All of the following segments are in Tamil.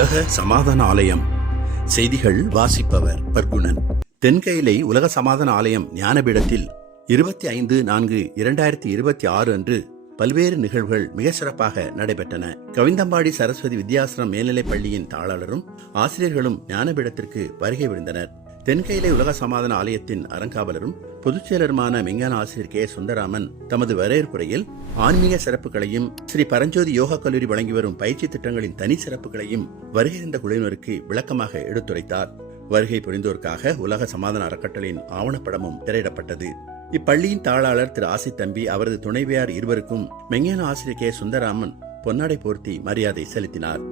உலக சமாதான ஆலயம் செய்திகள் வாசிப்பவர் பர்குணன். தென்கையிலை உலக சமாதான ஆலயம் ஞானபீடத்தில் 25/4/2026 அன்று பல்வேறு நிகழ்வுகள் மிக சிறப்பாக நடைபெற்றன. கவிந்தம்பாடி சரஸ்வதி வித்யாசிரம் மேல்நிலைப் பள்ளியின் தாளரும் ஆசிரியர்களும் ஞானபீடத்திற்கு வருகை புரிந்தனர். தென்கையிலை உலக சமாதான ஆலயத்தின் அறங்காவலரும் பொதுச்செயலருமான விஞ்ஞான ஆசிரியர் கே சுந்தராமன் தமது வரவேற்புரையில் ஆன்மீக சிறப்புகளையும் ஸ்ரீ பரஞ்சோதி யோகா கல்லூரி வழங்கி வரும் பயிற்சி திட்டங்களின் தனி சிறப்புகளையும் வருகின்ற குழுவினருக்கு விளக்கமாக எடுத்துரைத்தார். வருகை புரிந்தோருக்காக உலக சமாதான அறக்கட்டளையின் ஆவணப்படமும் திரையிடப்பட்டது. இப்பள்ளியின் தாளாளர் திரு ஆசி தம்பி அவரது துணைவியார் இருவருக்கும் விஞ்ஞான ஆசிரியர் கே சுந்தராமன் பொன்னாடை போர்த்தி மரியாதை செலுத்தினார்.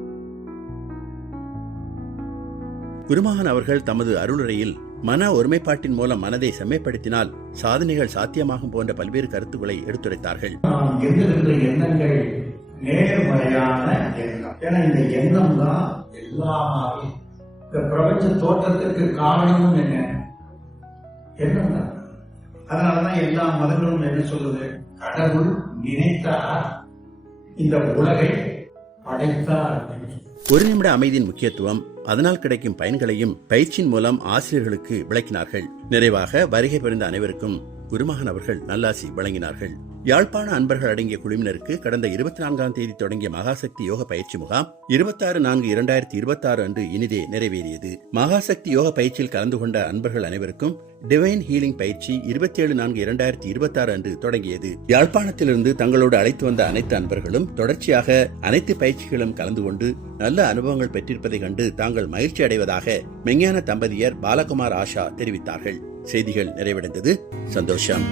குருமகன் அவர்கள் தமது அருளுரையில் மன ஒருமைப்பாட்டின் மூலம் மனதை செம்மைப்படுத்தினால் சாதனைகள் சாத்தியமாகும் போன்ற பல்வேறு கருத்துக்களை எடுத்துரைத்தார்கள். எண்ணங்கள் நேர்மறையான எண்ணம். ஏன்னா இந்த எண்ணம் தான் எல்லாமே இந்த பிரபஞ்ச தோற்றத்திற்கு காரணமும் என்ன? எண்ணம் தான். அதனாலதான் எல்லா மதங்களும் என்ன சொல்லுது? கடவுள் நினைத்தார் இந்த உலகை படைத்தார். ஒரு நிமிட அமைதியின் முக்கியத்துவம், அதனால் கிடைக்கும் பயன்களையும் பயிற்சியின் மூலம் ஆசிரியர்களுக்கு விளக்கினார்கள். நிறைவாக வருகை புரிந்த அனைவருக்கும் குருமகன் அவர்கள் நல்லாசி வழங்கினார்கள். யாழ்ப்பாண அன்பர்கள் அடங்கிய குழுவினருக்கு கடந்த 24ஆம் தேதி தொடங்கிய மகாசக்தி யோக பயிற்சி முகாம் 26/4/2026 அன்று இனிதே நிறைவேறியது. மகாசக்தி யோக பயிற்சியில் கலந்து கொண்ட அன்பர்கள் அனைவருக்கும் டிவைன் ஹீலிங் பயிற்சி 27/4/2026 அன்று தொடங்கியது. யாழ்ப்பாணத்திலிருந்து தங்களோடு அழைத்து வந்த அனைத்து அன்பர்களும் தொடர்ச்சியாக அனைத்து பயிற்சிகளும் கலந்து கொண்டு நல்ல அனுபவங்கள் பெற்றிருப்பதை கண்டு தாங்கள் மகிழ்ச்சி அடைவதாக மெஞ்ஞான தம்பதியர் பாலகுமார் ஆஷா தெரிவித்தார்கள். செய்திகள் நிறைவடைந்தது. சந்தோஷம்.